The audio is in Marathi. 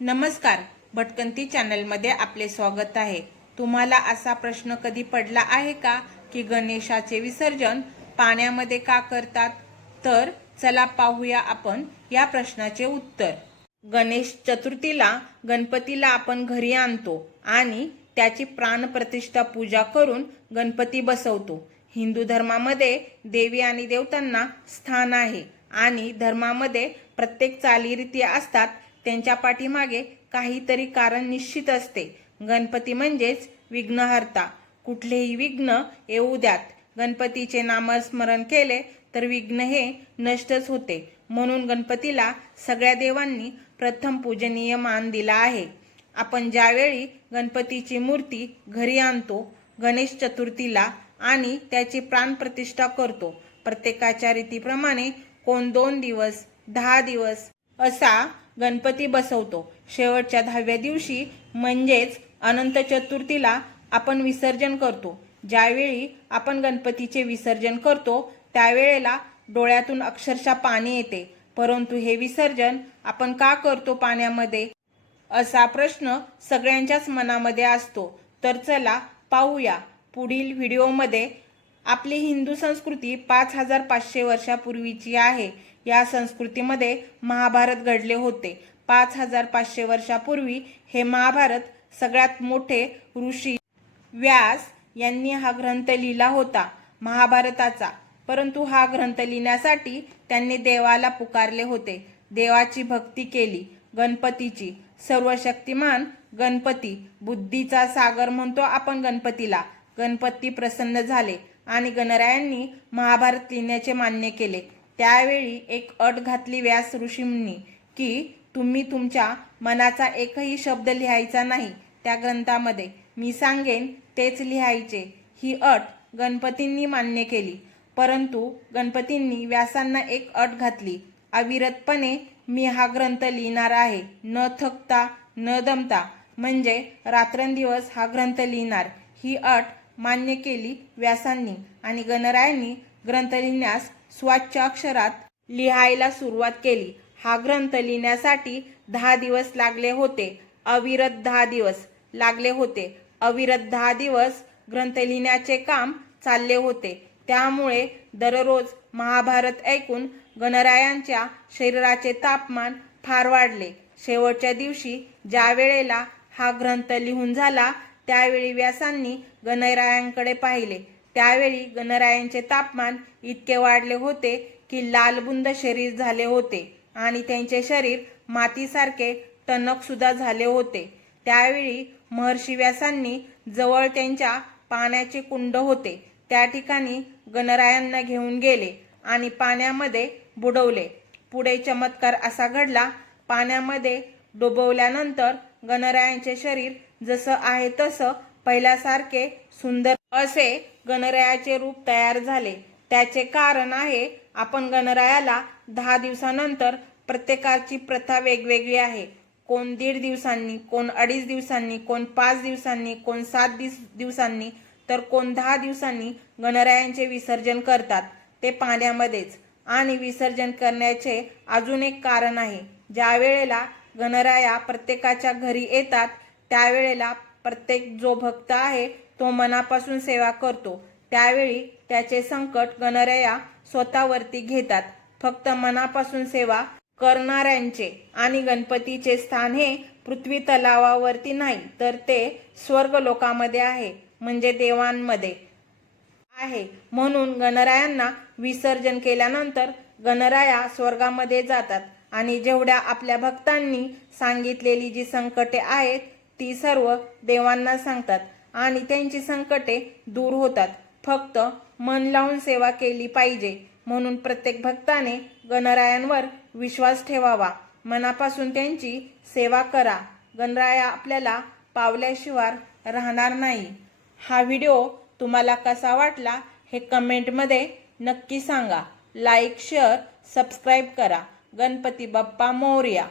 नमस्कार भटकंती चॅनलमध्ये आपले स्वागत आहे. तुम्हाला असा प्रश्न कधी पडला आहे का की गणेशाचे विसर्जन पाण्यामध्ये का करतात? तर चला पाहूया आपण या प्रश्नाचे उत्तर. गणेश चतुर्थीला गणपतीला आपण घरी आणतो आणि त्याची प्राणप्रतिष्ठा पूजा करून गणपती बसवतो. हिंदू धर्मामध्ये देवी आणि देवतांना स्थान आहे आणि धर्मामध्ये प्रत्येक चालीरीती असतात त्यांच्या पाठीमागे काहीतरी कारण निश्चित असते. गणपती म्हणजेच विघ्नहर्ता. कुठलेही विघ्न येऊ द्यात. गणपतीचे नामस्मरण केले तर विघ्न हे नष्टच होते. म्हणून गणपतीला सगळ्या देवांनी प्रथम पूजनीय मान दिला आहे. आपण ज्यावेळी गणपतीची मूर्ती घरी आणतो गणेश चतुर्थीला आणि त्याची प्राणप्रतिष्ठा करतो प्रत्येकाच्या रीतीप्रमाणे कोण दोन दिवस दहा दिवस असा गणपती बसवतो. शेवटच्या दहाव्या दिवशी म्हणजेच अनंत चतुर्थीला आपण विसर्जन करतो. ज्यावेळी आपण गणपतीचे विसर्जन करतो त्यावेळेला डोळ्यातून अक्षरशः पाणी येते. परंतु हे विसर्जन आपण का करतो पाण्यामध्ये? असा प्रश्न सगळ्यांच्याच मनामध्ये असतो. तर चला पाहूया पुढील व्हिडिओमध्ये. आपली हिंदू संस्कृती पाच हजार पाचशे वर्षापूर्वीची आहे. या संस्कृतीमध्ये महाभारत घडले होते. पाच हजार पाचशे वर्षापूर्वी हे महाभारत सगळ्यात मोठे ऋषी व्यास यांनी हा ग्रंथ लिहिला होता महाभारताचा. परंतु हा ग्रंथ लिहिण्यासाठी त्यांनी देवाला पुकारले होते. देवाची भक्ती केली गणपतीची. सर्वशक्तिमान गणपती. बुद्धीचा सागर म्हणतो आपण गणपतीला. गणपती प्रसन्न झाले आणि गणरायांनी महाभारत लिहिण्याचे मान्य केले. त्यावेळी एक अट घातली व्यास ऋषींनी की तुम्ही तुमच्या मनाचा एकही शब्द लिहायचा नाही. त्या ग्रंथामध्ये मी सांगेन तेच लिहायचे. ही अट गणपतींनी मान्य केली. परंतु गणपतींनी व्यासांना एक अट घातली. अविरतपणे मी हा ग्रंथ लिहिणार आहे. न थकता न दमता. म्हणजे रात्रंदिवस हा ग्रंथ लिहिणार. ही अट मान्य केली व्यासांनी आणि गणरायांनी ग्रंथ लिहिण्यास स्वाच्छ अक्षरात लिहायला सुरुवात केली. हा ग्रंथ लिहिण्यासाठी दहा दिवस लागले होते. अविरत दहा दिवस लागले होते. अविरत दहा दिवस ग्रंथ लिहिण्याचे काम चालले होते. त्यामुळे दररोज महाभारत ऐकून गणरायांच्या शरीराचे तापमान फार वाढले. शेवटच्या दिवशी ज्या वेळेला हा ग्रंथ लिहून झाला त्यावेळी व्यासांनी गणरायांकडे पाहिले. त्यावेळी गणरायांचे तापमान इतके वाढले होते की लालबुंद शरीर झाले होते आणि त्यांचे शरीर मातीसारखे टणक सुद्धा झाले होते. त्यावेळी महर्षी व्यासांनी जवळ त्यांच्या पाण्याचे कुंड होते. त्या ठिकाणी गणरायांना घेऊन गेले आणि पाण्यामध्ये बुडवले. पुढे चमत्कार असा घडला पाण्यामध्ये डुबवल्यानंतर गणरायांचे शरीर जसं आहे तसं पहिल्यासारखे सुंदर असे गणरायाचे रूप तयार झाले. त्याचे कारण आहे आपण गणरायाला दहा दिवसानंतर प्रत्येकाची प्रथा वेगवेगळी आहे. कोण दीड दिवसांनी कोण अडीच दिवसांनी कोण पाच दिवसांनी कोण सात दिस दिवसांनी तर कोण दहा दिवसांनी गणरायांचे विसर्जन करतात ते पाण्यामध्येच. आणि विसर्जन करण्याचे अजून एक कारण आहे. ज्या वेळेला गणराया प्रत्येकाच्या घरी येतात त्यावेळेला प्रत्येक जो भक्त आहे तो मनापासून सेवा करतो. त्यावेळी त्याचे संकट गणराया स्वतःवरती घेतात. फक्त मनापासून सेवा करणाऱ्यांचे आणि गणपतीचे स्थान हे पृथ्वी तलावावरती नाही तर ते स्वर्ग लोकामध्ये आहे म्हणजे देवांमध्ये आहे. म्हणून गणरायांना विसर्जन केल्यानंतर गणराया स्वर्गामध्ये जातात आणि जेवढ्या आपल्या भक्तांनी सांगितलेली जी संकटे आहेत ती सर्व देवांना सांगतात. आणि त्यांची संकटे दूर होतात. फक्त मन लावून सेवा केली पाहिजे म्हणून प्रत्येक भक्ताने गणरायांवर विश्वास ठेवावा. मनापासून त्यांची सेवा करा. गणराया आपल्याला पावल्याशिवाय राहणार नाही. हा व्हिडिओ तुम्हाला कसा वाटला हे कमेंटमध्ये नक्की सांगा. लाईक शेअर सबस्क्राईब करा. गणपती बाप्पा मोर्या.